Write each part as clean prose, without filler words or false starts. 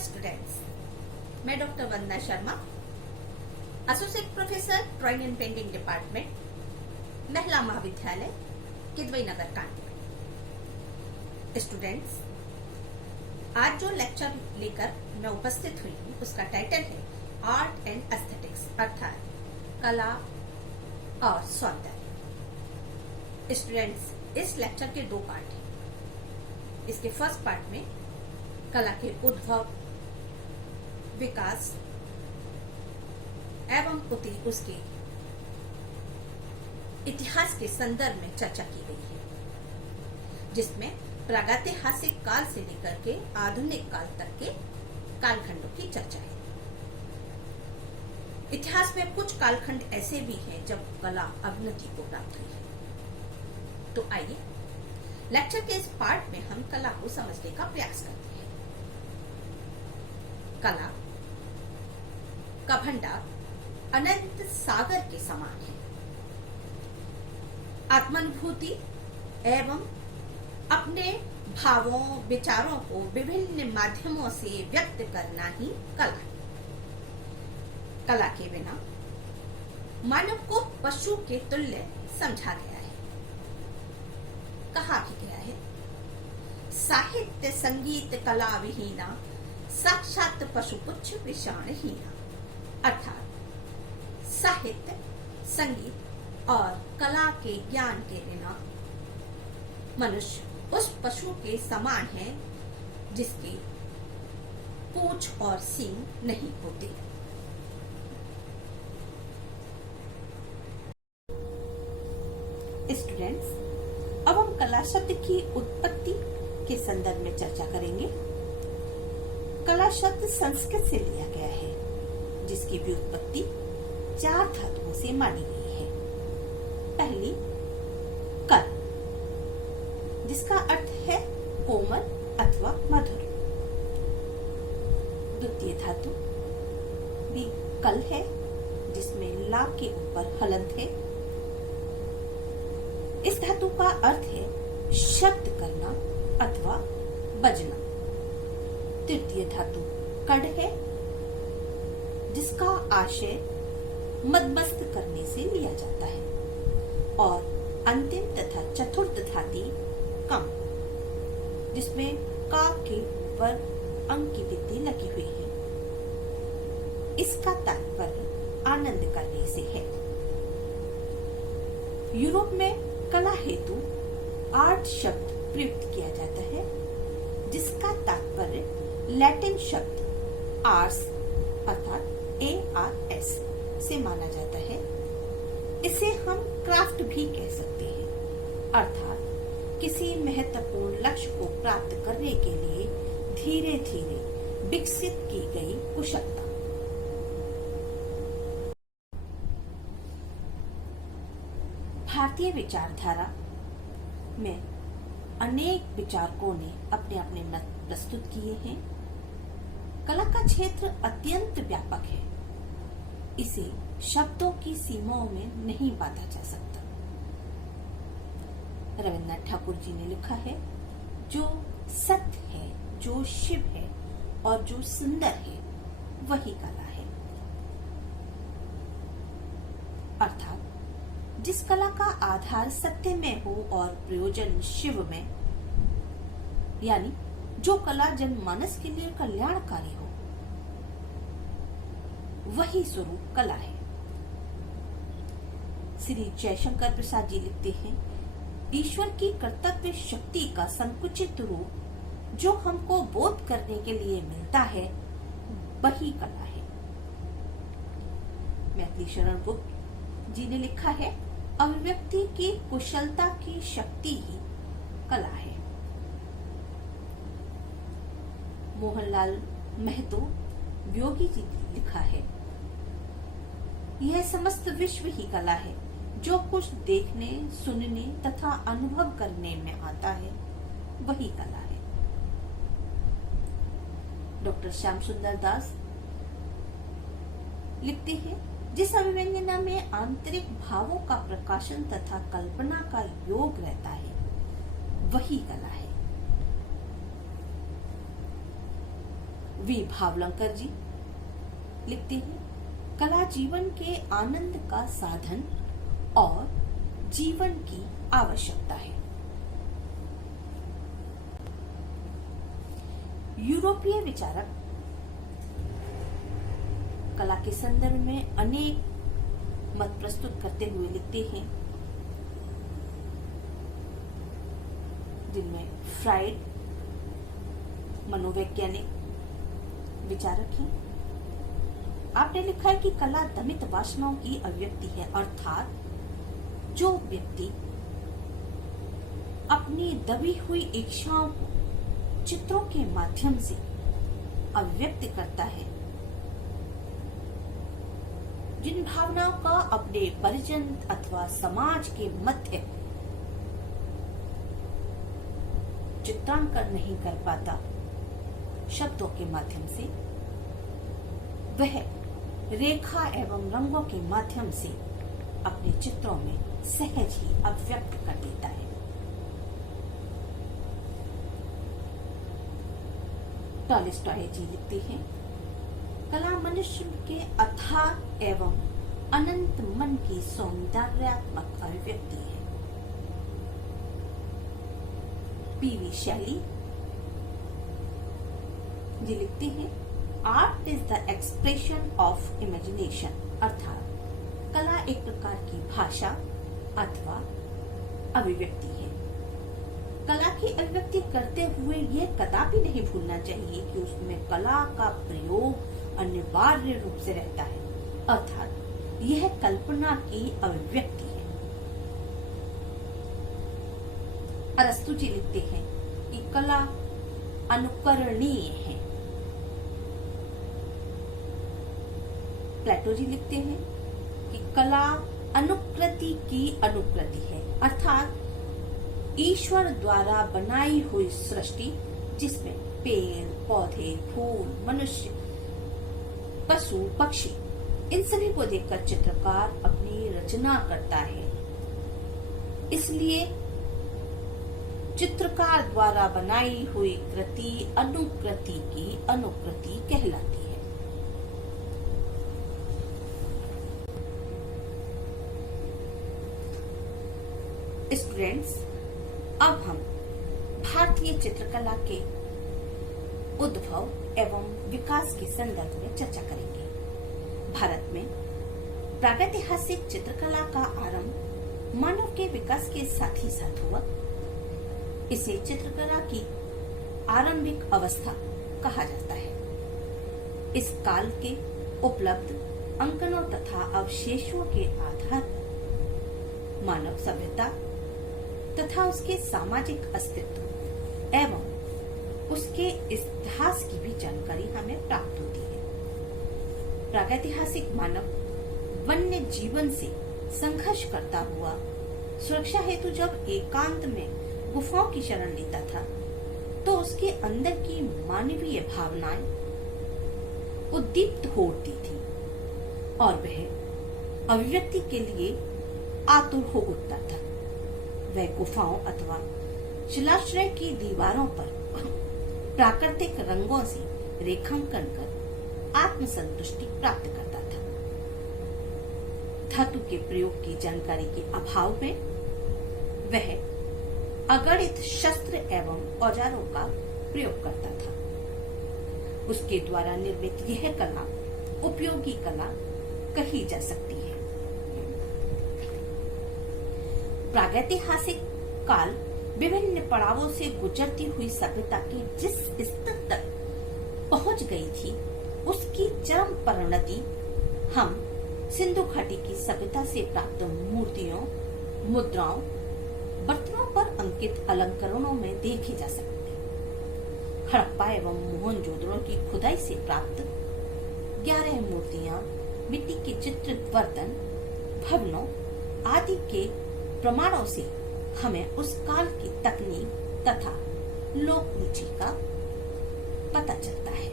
Dear students, मैं doctor Vandana Sharma, associate professor drawing and painting department, महिला महाविद्यालय Kidwai Nagar Kanpur. Students, आज जो लेक्चर लेकर मैं उपस्थित हुई हूँ उसका टाइटल है आर्ट एंड एस्थेटिक्स, अर्थात कला और सौंदर्य। स्टूडेंट्स, इस लेक्चर के दो पार्ट हैं। इसके फर्स्ट पार्ट में कला के उद्भव, विकास एवं उसके इतिहास के संदर्भ में चर्चा की गई है, जिसमें प्रागैतिहासिक काल से लेकर के आधुनिक काल तक के कालखंडों की चर्चा है। इतिहास में कुछ कालखंड ऐसे भी हैं जब कला अवनति को प्राप्त हुई है। तो आइए लेक्चर के इस पार्ट में हम कला को समझने का प्रयास करते हैं। कला का भंडार अनंत सागर के समान है। आत्मानुभूति एवं अपने भावों, विचारों को विभिन्न माध्यमों से व्यक्त करना ही कला है। कला के बिना मानव को पशु के तुल्य समझा गया है। कहा भी गया है, साहित्य संगीत कला विहीना, साक्षात पशुपुच्छ विषाणहीना। अर्थात साहित्य, संगीत और कला के ज्ञान के बिना मनुष्य उस पशु के समान है जिसकी पूंछ और सींग नहीं होते। स्टूडेंट्स, अब हम कला शब्द की उत्पत्ति के संदर्भ में चर्चा करेंगे। कला शब्द संस्कृत से लिया गया है, जिसकी व्युत्पत्ति 4 धातुओं से मानी गई है। पहली कर, जिसका अर्थ है कोमल अथवा मधुर। द्वितीय धातु भी कल है, जिसमें ला के ऊपर हलंत है। इस धातु का अर्थ है शब्द करना अथवा बजना। तृतीय धातु कड़ है, जिसका आशय मदमस्त करने से लिया जाता है। और अंतिम तथा चतुर्थ धातु कम, जिसमें का के ऊपर अंक की बिंदी लगी हुई है। इसका तात्पर्य आनंद करने से है। यूरोप में कला हेतु आर्ट शब्द प्रयुक्त किया जाता है, जिसका तात्पर्य लैटिन शब्द आर्स अर्थात ARS से माना जाता है। इसे हम क्राफ्ट भी कह सकते हैं, अर्थात किसी महत्वपूर्ण लक्ष्य को प्राप्त करने के लिए धीरे धीरे विकसित की गई कुशलता। भारतीय विचारधारा में अनेक विचारकों ने अपने अपने मत प्रस्तुत किए हैं। कला का क्षेत्र अत्यंत व्यापक है। इसे शब्दों की सीमाओं में नहीं बांधा जा सकता। रविन्द्रनाथ ठाकुर जी ने लिखा है, जो सत्य है, जो शिव है और जो सुंदर है, वही कला है। अर्थात जिस कला का आधार सत्य में हो और प्रयोजन शिव में, यानी जो कला जनमानस के लिए कल्याणकारी हो, वही स्वरूप कला है। श्री जयशंकर प्रसाद जी लिखते हैं, ईश्वर की कर्तव्य शक्ति का संकुचित रूप जो हमको बोध करने के लिए मिलता है, वही कला है। मैथिली शरण गुप्त जी ने लिखा है, अभिव्यक्ति की कुशलता की शक्ति ही कला है। मोहनलाल महतो योगी जी ने लिखा है, यह समस्त विश्व ही कला है। जो कुछ देखने, सुनने तथा अनुभव करने में आता है, वही कला है। डॉक्टर श्याम सुंदर दास लिखते हैं, जिस अभिव्यंजना में आंतरिक भावों का प्रकाशन तथा कल्पना का योग रहता है, वही कला है। वी भावलंकर जी लिखते हैं, कला जीवन के आनंद का साधन और जीवन की आवश्यकता है। यूरोपीय विचारक कला के संदर्भ में अनेक मत प्रस्तुत करते हुए लिखते हैं, जिनमें फ्राइड मनोवैज्ञानिक विचारक हैं। आपने लिखा है कि कला दमित वासनाओं की अभिव्यक्ति है, अर्थात जो व्यक्ति अपनी दबी हुई इच्छाओं को चित्रों के माध्यम से अभिव्यक्त करता है, जिन भावनाओं का अपने परिजन अथवा समाज के मध्य चित्रांकन नहीं कर पाता शब्दों के माध्यम से, वह रेखा एवं रंगों के माध्यम से अपने चित्रों में सहज ही अभिव्यक्त कर देता है। टॉलस्टॉय जी लिखते हैं, कला मनुष्य के अथाह एवं अनंत मन की सौंदर्यात्मक अभिव्यक्ति है। पीवी शैली जी लिखते हैं, art is the expression of imagination, अर्थात कला एक प्रकार की भाषा अथवा अभिव्यक्ति है। कला की अभिव्यक्ति करते हुए यह कदापि नहीं भूलना चाहिए कि उसमें कला का प्रयोग अनिवार्य रूप से रहता है, अर्थात यह कल्पना की अभिव्यक्ति है। अरस्तु जी लिखते हैं कि कला अनुकरणीय है। प्लेटो जी लिखते हैं कि कला अनुकृति की अनुकृति है, अर्थात ईश्वर द्वारा बनाई हुई सृष्टि जिसमें पेड़ पौधे फूल मनुष्य पशु पक्षी इन सभी को देखकर चित्रकार अपनी रचना करता है। इसलिए चित्रकार द्वारा बनाई हुई कृति अनुकृति की अनुकृति कहलाती है। स्टूडेंट्स, अब हम भारतीय चित्रकला के उद्भव एवं विकास के संदर्भ में चर्चा करेंगे। भारत में प्रागैतिहासिक चित्रकला का आरंभ मानव के विकास के साथ ही साथ हुआ। इसे चित्रकला की आरंभिक अवस्था कहा जाता है। इस काल के उपलब्ध अंकनों तथा अवशेषों के आधार पर मानव सभ्यता तथा उसके सामाजिक अस्तित्व एवं उसके इतिहास की भी जानकारी हमें प्राप्त होती है। प्रागैतिहासिक मानव वन्य जीवन से संघर्ष करता हुआ सुरक्षा हेतु जब एकांत में गुफाओं की शरण लेता था, तो उसके अंदर की मानवीय भावनाएं उद्दीप्त हो उठती थी और वह अभिव्यक्ति के लिए आतुर हो उठता था। वह गुफाओं अथवा शिलाश्रय की दीवारों पर प्राकृतिक रंगों से रेखांकन कर आत्मसंतुष्टि प्राप्त करता था। धातु के प्रयोग की जानकारी के अभाव में वह अगणित शस्त्र एवं औजारों का प्रयोग करता था। उसके द्वारा निर्मित यह कला उपयोगी कला कही जा सकती है। प्रागैतिहासिक काल विभिन्न पड़ावों से गुजरती हुई सभ्यता की जिस स्तर तक पहुंच गई थी, उसकी चरम परिणति हम सिंधु घाटी की सभ्यता से प्राप्त मूर्तियों, मुद्राओं, बर्तनों पर अंकित अलंकरणों में देखे जा सकते हैं। हड़प्पा एवं मोहनजोदड़ो की खुदाई से प्राप्त 11 मूर्तियां, मिट्टी के चित्रित बर्तन, भवनों आदि के प्रमाणों से हमें उस काल की तकनीक तथा लोक रुचि का पता चलता है।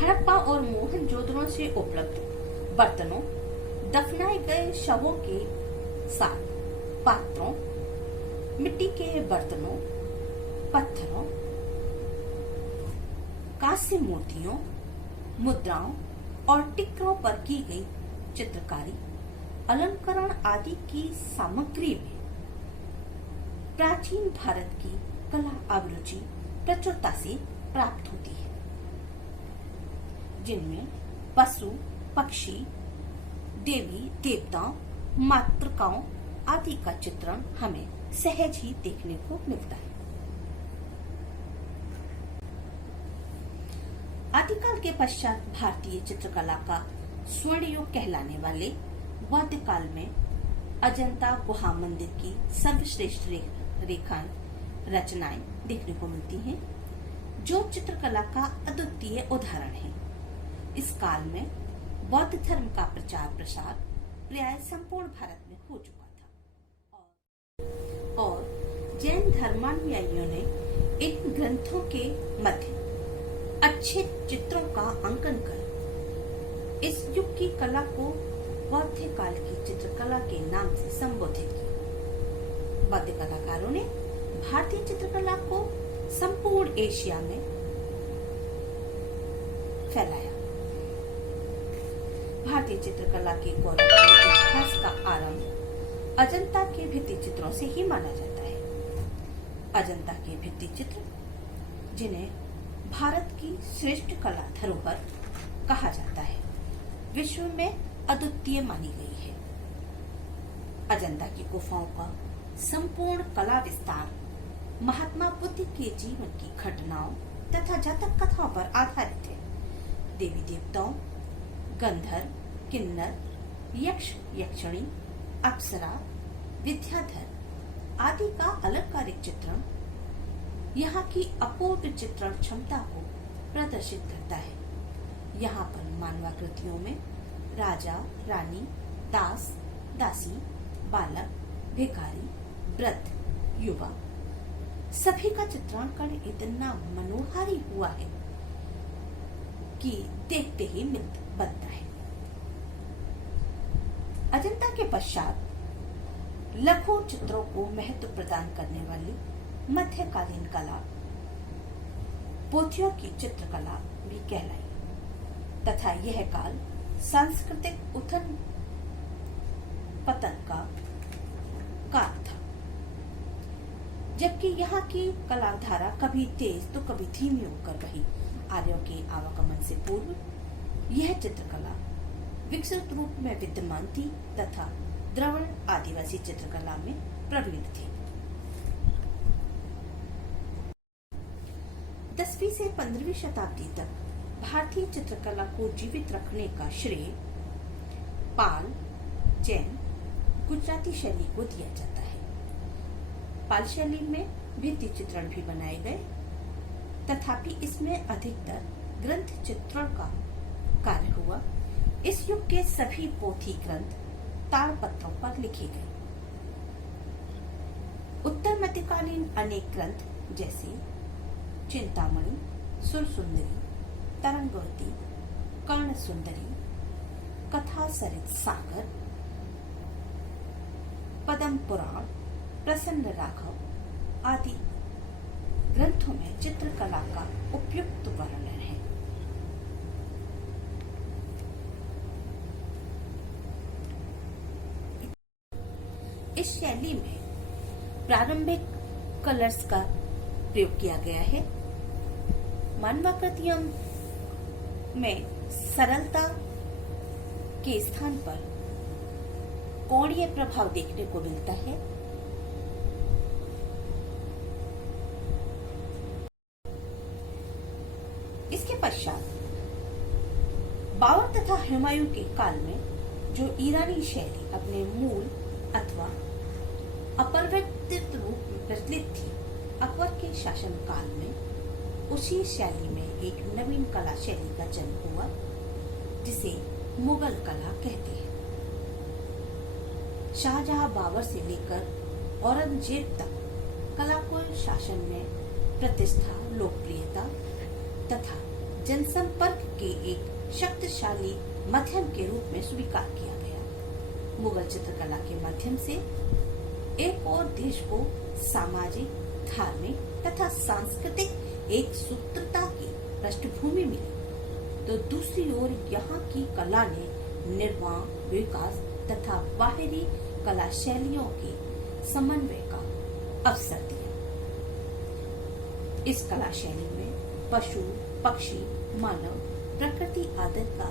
हड़प्पा और मोहनजोदड़ो से उपलब्ध बर्तनों, दफनाए गए शवों के साथ पात्रों, मिट्टी के बर्तनों, पत्थरों, कांस्य मूर्तियों, मुद्राओं और टिक्करों पर की गई चित्रकारी, अलंकरण आदि की सामग्री में प्राचीन भारत की कला अभिरुचि प्रचुरता से प्राप्त होती है, जिनमें पशु, पक्षी, देवी देवताओं, मातृकाओं आदि का चित्रण हमें सहज ही देखने को मिलता है। आदिकाल के पश्चात भारतीय चित्रकला का स्वर्ण युग कहलाने वाले बौद्ध काल में अजंता गुहा मंदिर की सर्वश्रेष्ठ रेखा रचनाएं देखने को मिलती हैं, जो चित्रकला का अद्वितीय उदाहरण है। इस काल में बौद्ध धर्म का प्रचार प्रसार प्राय संपूर्ण भारत में हो चुका था और जैन धर्मानुयायियों ने इन ग्रंथों के मध्य अच्छे चित्रों का अंकन कर इस युग की कला को बौद्ध काल की चित्रकला के नाम से संबोधित किया। बौद्ध कलाकारों ने भारतीय चित्रकला को संपूर्ण एशिया में फैलाया। भारतीय चित्रकला के गौरवपूर्ण इतिहास का आरंभ अजंता के भित्ति चित्रों से ही माना जाता है। अजंता के भित्ति चित्र, जिन्हें भारत की श्रेष्ठ कला धरोहर कहा जाता है, विश्व में अद्वितीय मानी गई है। अजंता की गुफाओं का संपूर्ण कला विस्तार महात्मा बुद्ध के जीवन की घटनाओं तथा जातक कथाओं पर आधारित है। देवी देवताओं, गंधर्व, किन्नर, यक्ष, यक्षिणी, अप्सरा, विद्याधर आदि का अलंकारिक चित्रण यहाँ की अपूर्व चित्रण क्षमता को प्रदर्शित करता है। यहाँ पर मानवाकृतियों में राजा, रानी, दास, दासी, बालक, भिखारी, वृद्ध, युवा सभी का चित्रांकन इतना मनोहारी हुआ है कि देखते ही बनता है। अजंता के पश्चात लघु चित्रों को महत्व प्रदान करने वाली मध्यकालीन कला पोथियों की चित्रकला भी कहलाई तथा यह काल सांस्कृतिक उथल पतन का काल था, जबकि यहाँ की कला धारा कभी तेज तो कभी धीमी होकर बही। आर्यों के आवागमन से पूर्व यह चित्रकला विकसित रूप में विद्यमान थी तथा द्रविड़ आदिवासी चित्रकला में प्रवीण थी। 10वीं से 15वीं शताब्दी तक भारतीय चित्रकला को जीवित रखने का श्रेय पाल, जैन, गुजराती शैली को दिया जाता है। पाल शैली में भित्ति चित्रण भी बनाए गए, तथापि इसमें अधिकतर ग्रंथ चित्रण का कार्य हुआ। इस युग के सभी पोथी ग्रंथ ताड़पत्रों पर लिखे गए। उत्तर मध्यकालीन अनेक ग्रंथ जैसे चिंतामणि, सुरसुंदरी, तरंगवती, कर्ण सुंदरी, कथा सरित सागर, पद्म पुराण, प्रसन्न राघव आदि ग्रंथों में चित्रकला का उपयुक्त वर्णन है। इस शैली में प्रारंभिक कलर्स का प्रयोग किया गया है। मानवाकृतियों में सरलता के स्थान पर कोणीय प्रभाव देखने को मिलता है। इसके पश्चात बाबर तथा हुमायूं के काल में जो ईरानी शैली अपने मूल अथवा अपरिवर्तित रूप में प्रचलित थी, अकबर के शासन काल में उसी शैली में एक नवीन कला शैली का जन्म हुआ, जिसे मुगल कला कहते हैं। शाहजहां बाबर से लेकर औरंगजेब तक कला को शासन में प्रतिष्ठा, लोकप्रियता तथा जनसंपर्क के एक शक्तिशाली माध्यम के रूप में स्वीकार किया गया। मुगल चित्रकला के माध्यम से एक ओर देश को सामाजिक, धार्मिक तथा सांस्कृतिक एक सूत्रता की पृष्ठभूमि मिली, तो दूसरी ओर यहाँ की कला ने निर्माण, विकास तथा बाहरी कला शैलियों के समन्वय का अवसर दिया। इस कला शैली में पशु, पक्षी, मानव, प्रकृति आदि का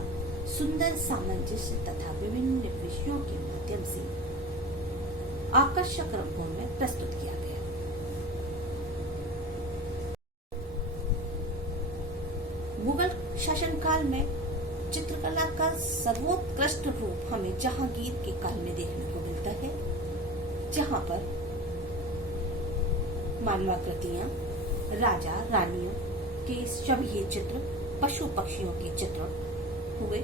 सुंदर सामंजस्य तथा विभिन्न विषयों के माध्यम से आकर्षक रंगों में प्रस्तुत किया गया। मुगल शासनकाल में चित्रकला का सर्वोत्कृष्ट रूप हमें जहांगीर के काल में देखने को मिलता है, जहां पर मानवाकृतियां, राजा रानियों के सभी चित्र, पशु पक्षियों के चित्र हुए।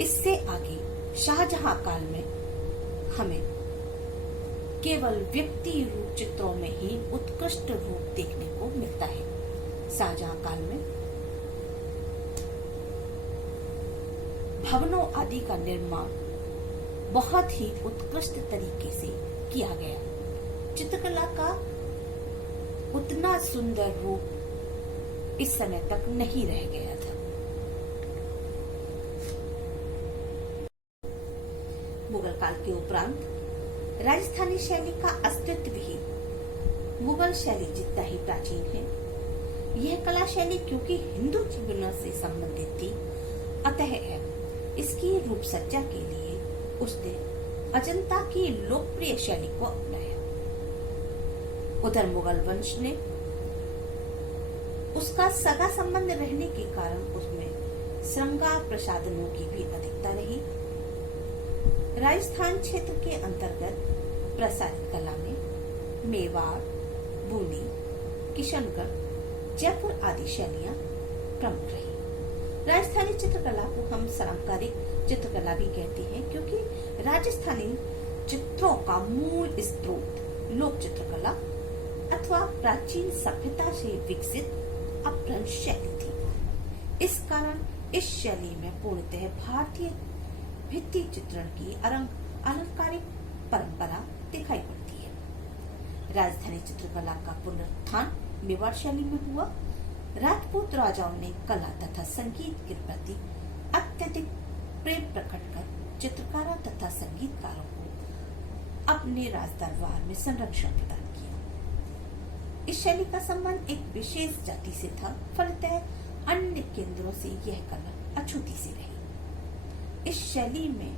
इससे आगे शाहजहां काल में हमें केवल व्यक्ति रूप चित्रों में ही उत्कृष्ट रूप देखने को मिलता है। शाहजहां काल में भवनों आदि का निर्माण बहुत ही उत्कृष्ट तरीके से किया गया। चित्रकला का उतना सुंदर रूप इस समय तक नहीं रह गया था। मुगल काल के उपरांत राजस्थानी शैली का अस्तित्व भी मुगल शैली जितना ही प्राचीन है। यह कला शैली क्योंकि हिंदू जीवन से संबंधित थी, अतः इसकी रूप सज्जा के लिए उसने अजंता की लोकप्रिय शैली को अपनाया। उधर मुगल वंश ने उसका सगा संबंध रहने के कारण उसमें श्रृंगार प्रसाधनों की भी अधिकता रही। राजस्थान क्षेत्र के अंतर्गत प्रसारित कला में मेवाड़, बूंदी, किशनगढ़, जयपुर आदि शैलियां प्रमुख रही। राजस्थानी चित्रकला को हम पारंपरिक चित्रकला भी कहते हैं, क्योंकि राजस्थानी चित्रों का मूल स्रोत लोक चित्रकला अथवा प्राचीन सभ्यता से विकसित अपभ्रंश शैली थी। इस कारण इस शैली में पूर्णतः भारतीय भित्ति चित्रण की अलंकारिक परंपरा दिखाई पड़ती है। राजस्थानी चित्रकला का पुनरुत्थान मेवाड़ शैली में हुआ। राजपूत राजाओं ने कला तथा संगीत के प्रति अत्यधिक प्रेम प्रकट कर चित्रकारों तथा संगीतकारों को अपने राज दरबार में संरक्षण प्रदान किया। इस शैली का संबंध एक विशेष जाति से था, फलतः अन्य केंद्रों से यह कला अछूती सी रही। इस शैली में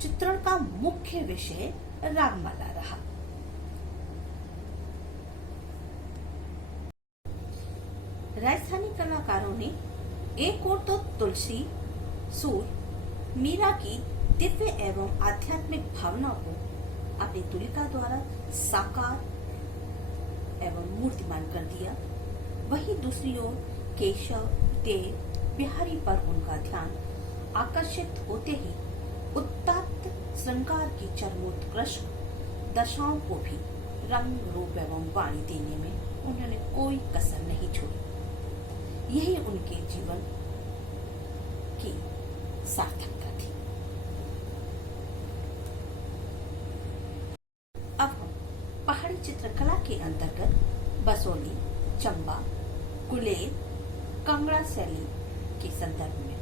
चित्रण का मुख्य विषय रागमाला रहा। राजस्थानी कलाकारों ने एक ओर तो तुलसी, सूर, मीरा की दिव्य एवं आध्यात्मिक भावना को अपनी तुलिका द्वारा साकार एवं मूर्तिमान कर दिया, वहीं दूसरी ओर केशव, देव, बिहारी पर उनका ध्यान आकर्षित होते ही उत्तप्त श्रृंगार की चरमोत्कृष्ट दशाओं को भी रंग, रूप एवं वाणी देने में उन्होंने कोई कसर नहीं छोड़ी। यही उनके जीवन की सार्थकता थी। अब हम पहाड़ी चित्रकला के अंतर्गत बसोली, चंबा, गुलेर, कांगड़ा शैली के संदर्भ में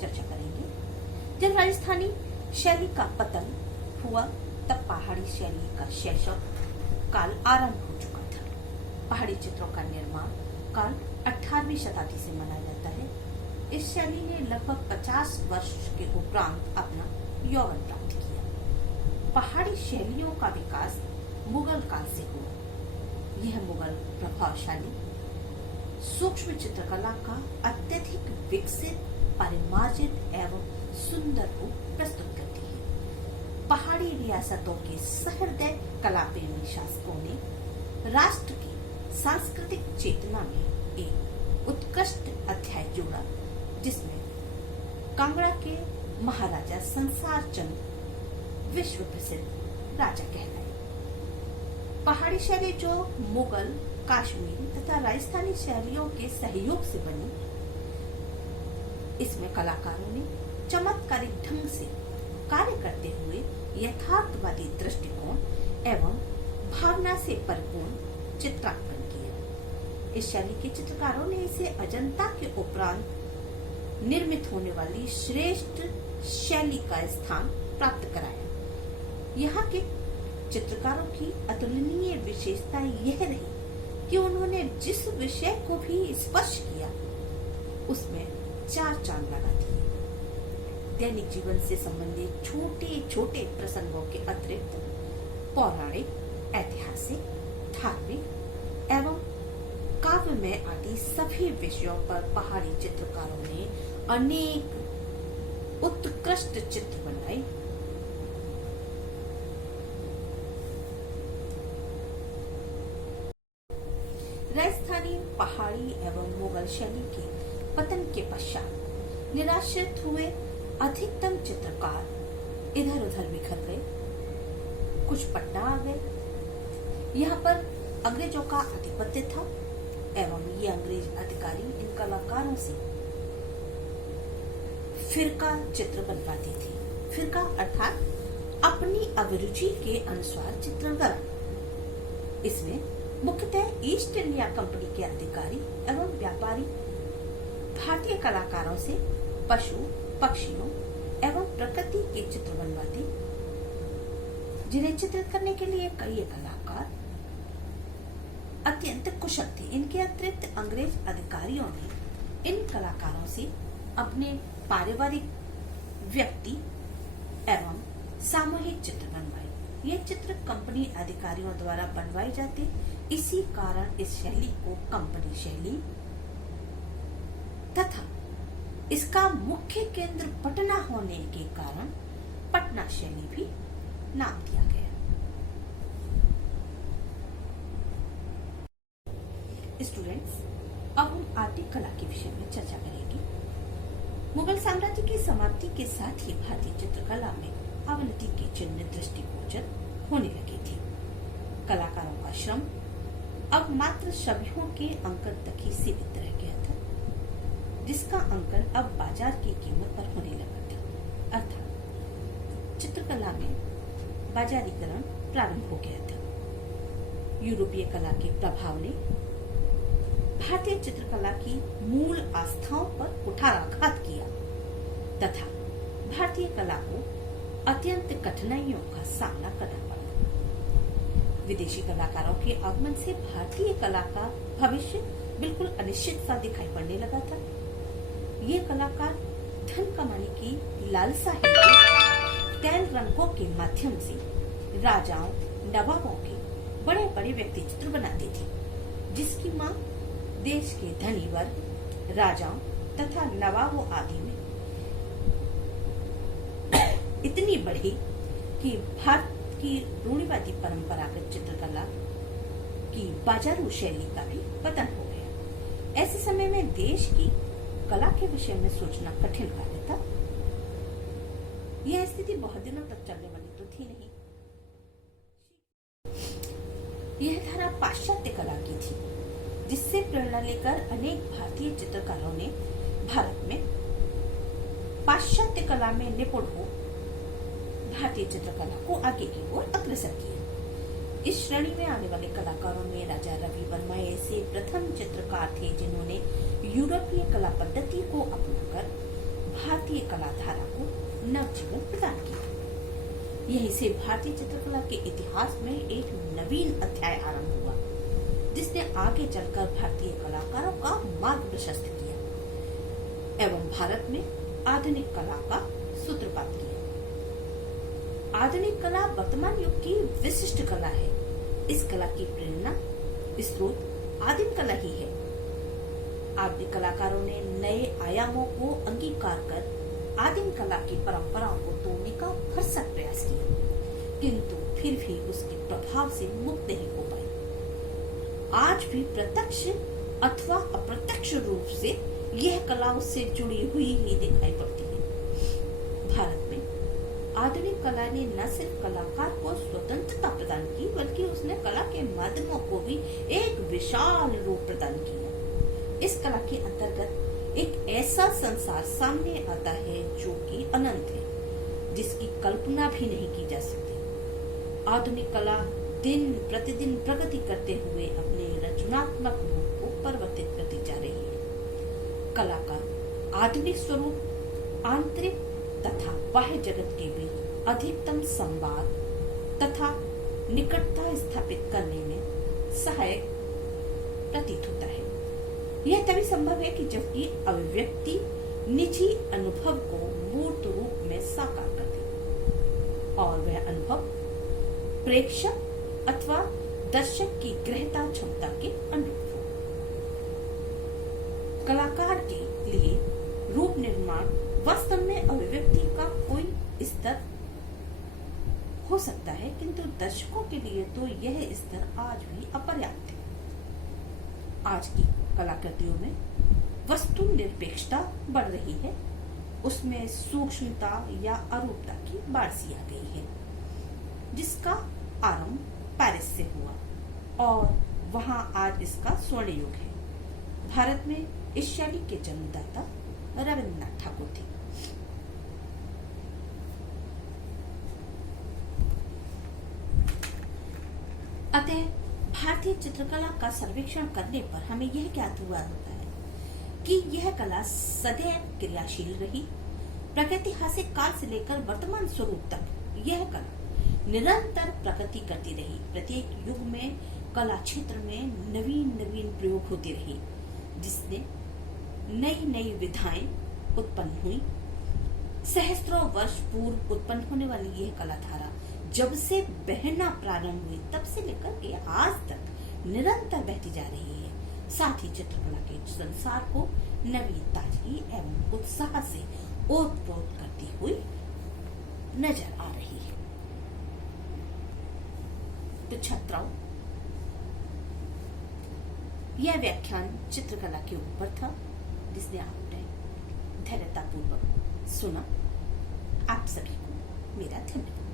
चर्चा करेंगे। जब राजस्थानी शैली का पतन हुआ तब पहाड़ी शैली का शैशव काल आरंभ हो चुका था। पहाड़ी चित्रों का निर्माण काल 18वीं शताब्दी से माना जाता है। इस शैली ने लगभग 50 वर्ष के उपरांत अपना यौवन प्राप्त किया। पहाड़ी शैलियों का विकास मुगल काल से हुआ। यह मुगल प्रभावशाली सूक्ष्म चित्रकला का अत्यधिक विकसित, परिमार्जित एवं सुंदर रूप प्रस्तुत करती है। पहाड़ी रियासतों के सहृदय कला प्रेमी शासकों ने राष्ट्र की सांस्कृतिक चेतना में एक उत्कृष्ट अध्याय जोड़ा, जिसमें कांगड़ा के महाराजा संसार चंद विश्व प्रसिद्ध राजा कहलाए। पहाड़ी शैली जो मुगल, कश्मीरी तथा राजस्थानी शैलियों के सहयोग से बनी, इसमें कलाकारों ने चमत्कारिक ढंग से कार्य करते हुए यथार्थवादी दृष्टिकोण एवं भावना से परिपूर्ण चित्रांकन किया। इस शैली के चित्रकारों ने इसे अजंता के उपरांत निर्मित होने वाली श्रेष्ठ शैली का स्थान प्राप्त कराया। यहाँ के चित्रकारों की अतुलनीय विशेषता यह रही कि उन्होंने जिस विषय को भी स्पर्श किया उसमें चार चांद लगा दिए। दैनिक जीवन से संबंधित छोटे छोटे प्रसंगों के अतिरिक्त पौराणिक, ऐतिहासिक, धार्मिक एवं काव्यमय आदि सभी विषयों पर पहाड़ी चित्रकारों ने अनेक उत्कृष्ट चित्र बनाए। राजस्थानी, पहाड़ी एवं मुगल शैली के पतन के पश्चात निराश्रित हुए अधिकतम चित्रकार इधर उधर बिखर गए। कुछ पटना आ गए। यहाँ पर अंग्रेजों का आधिपत्य था एवं ये अंग्रेज अधिकारी इन कलाकारों से फिरका चित्र बनवाती थी। फिरका अर्थात अपनी अभिरुचि के अनुसार चित्रण। इसमें मुख्यतः ईस्ट इंडिया कंपनी के अधिकारी एवं व्यापारी भारतीय कलाकारों से पशु, पक्षियों एवं प्रकृति के चित्र बनवाते, जिन्हें चित्रित करने के लिए कई कलाकार अत्यंत कुशल थे। इनके अतिरिक्त अंग्रेज अधिकारियों ने इन कलाकारों से अपने पारिवारिक, व्यक्ति एवं सामूहिक चित्र बनवाए। ये चित्र कंपनी अधिकारियों द्वारा बनवाए जाते। इसी कारण इस शैली को कंपनी शैली तथा इसका मुख्य केंद्र पटना होने के कारण पटना शैली भी नाम दिया गया। स्टूडेंट्स, अब हम आर्टिक कला के विषय में चर्चा करेंगे। मुगल साम्राज्य की समाप्ति के साथ ही भारतीय चित्रकला में अवनति के चिन्ह दृष्टिगोचर होने लगे थे। कलाकारों का श्रम अब मात्र छवियों के अंकन तक ही सीमित रह गया था, जिसका अंकन अब बाजार की कीमत पर होने लगा था। अर्थात चित्रकला में बाजारीकरण प्रारंभ हो गया था। यूरोपीय कला के प्रभाव ने भारतीय चित्रकला की मूल आस्थाओं पर कुठाराघात किया तथा भारतीय कला को अत्यंत कठिनाइयों का सामना करना पड़ा। विदेशी कलाकारों के आगमन से भारतीय कला का भविष्य बिल्कुल अनिश्चित सा दिखाई पड़ने लगा था। ये कलाकार धन कमाने की लालसा हेतु तेल रंगों के माध्यम से राजाओं, नवाबों के बड़े बड़े व्यक्ति चित्र बनाते थे, जिसकी मांग देश के धनी वर्ग, राजाओं तथा नवाबों आदि में इतनी बढ़ी कि भारत की रूढ़िवादी परंपरागत चित्रकला की बाजारू शैली का भी पतन हो गया। ऐसे समय में देश की कला के विषय में सोचना कठिन कार्य था। यह स्थिति बहुत दिनों तक चलने वाली तो थी नहीं। यह धारा पाश्चात्य कला की थी, जिससे प्रेरणा लेकर अनेक भारतीय चित्रकारों ने भारत में पाश्चात्य कला में निपुण हो भारतीय चित्रकला को आगे की ओर अग्रसर किया। इस श्रेणी में आने वाले कलाकारों में राजा रवि वर्मा ऐसे प्रथम चित्रकार थे जिन्होंने यूरोपीय कला पद्धति को अपनाकर भारतीय कला धारा को नवजीवन प्रदान किया। यहीं से भारतीय चित्रकला के इतिहास में एक नवीन अध्याय आरंभ हुआ, जिसने आगे चलकर भारतीय कलाकारों का मार्ग प्रशस्त किया एवं भारत में आधुनिक कला का सूत्रपात किया। आधुनिक कला वर्तमान युग की विशिष्ट कला है। इस कला की प्रेरणा स्रोत आदिम कला ही है। आधुनिक कलाकारों ने नए आयामों को अंगीकार कर आदिम कला की परंपराओं को तोड़ने का भरसक प्रयास किया, किंतु फिर भी उसके प्रभाव से मुक्त नहीं हो पाए। आज भी प्रत्यक्ष अथवा अप्रत्यक्ष रूप से यह कला उससे जुड़ी हुई ही दिखाई पड़ती है। भारत में आधुनिक कला ने न सिर्फ कलाकार को स्वतंत्रता प्रदान की, बल्कि उसने कला के माध्यमों को भी एक विशाल रूप प्रदान किया। इस कला के अंतर्गत एक ऐसा संसार सामने आता है जो कि अनंत है, जिसकी कल्पना भी नहीं की जा सकती। आधुनिक कला दिन प्रतिदिन प्रगति करते हुए अपने रचनात्मक रूप को परिवर्तित करती जा रही है। कला का आधुनिक स्वरूप आंतरिक तथा बाह्य जगत के बीच अधिकतम संवाद तथा निकटता स्थापित करने में सहायक प्रतीत होता है। यह तभी संभव है कि जबकि अभिव्यक्ति निजी अनुभव को मूर्त रूप में साकार कर दे और वह अनुभव प्रेक्षक अथवा दर्शक की ग्रहता क्षमता के अनुरूप हो। कलाकार के लिए रूप निर्माण वास्तव में अभिव्यक्ति का कोई स्तर हो सकता है, किंतु दर्शकों के लिए तो यह स्तर आज भी अपर्याप्त है। आज की कलाकृतियों में वस्तु निरपेक्षता बढ़ रही है, उसमें सूक्ष्मता या अरूपता की बारसी आ गई है, जिसका आरंभ पेरिस से हुआ और वहां आज इसका स्वर्ण युग है। भारत में इस शैली के जन्मदाता रविन्द्रनाथ ठाकुर थे। अतः भारतीय चित्रकला का सर्वेक्षण करने पर हमें यह ज्ञात हुआ होता है कि यह कला सदैव क्रियाशील रही। प्रागैतिहासिक काल से लेकर वर्तमान स्वरूप तक यह कला निरंतर प्रगति करती रही। प्रत्येक युग में कला क्षेत्र में नवीन नवीन प्रयोग होते रहे, जिसने नई नई विधाएं उत्पन्न हुई। सहस्त्रों वर्ष पूर्व उत्पन्न होने वाली यह कलाधारा जब से बहना प्रारंभ हुई तब से लेकर के आज तक निरंतर बहती जा रही है। साथ ही चित्रकला के संसार को नवी ताजगी एवं उत्साह से ओत-प्रोत करती हुई नजर आ रही है। तो छात्राओं, यह व्याख्यान चित्रकला के ऊपर था, जिसने आपने धैर्यतापूर्वक सुना। आप सभी को मेरा धन्यवाद।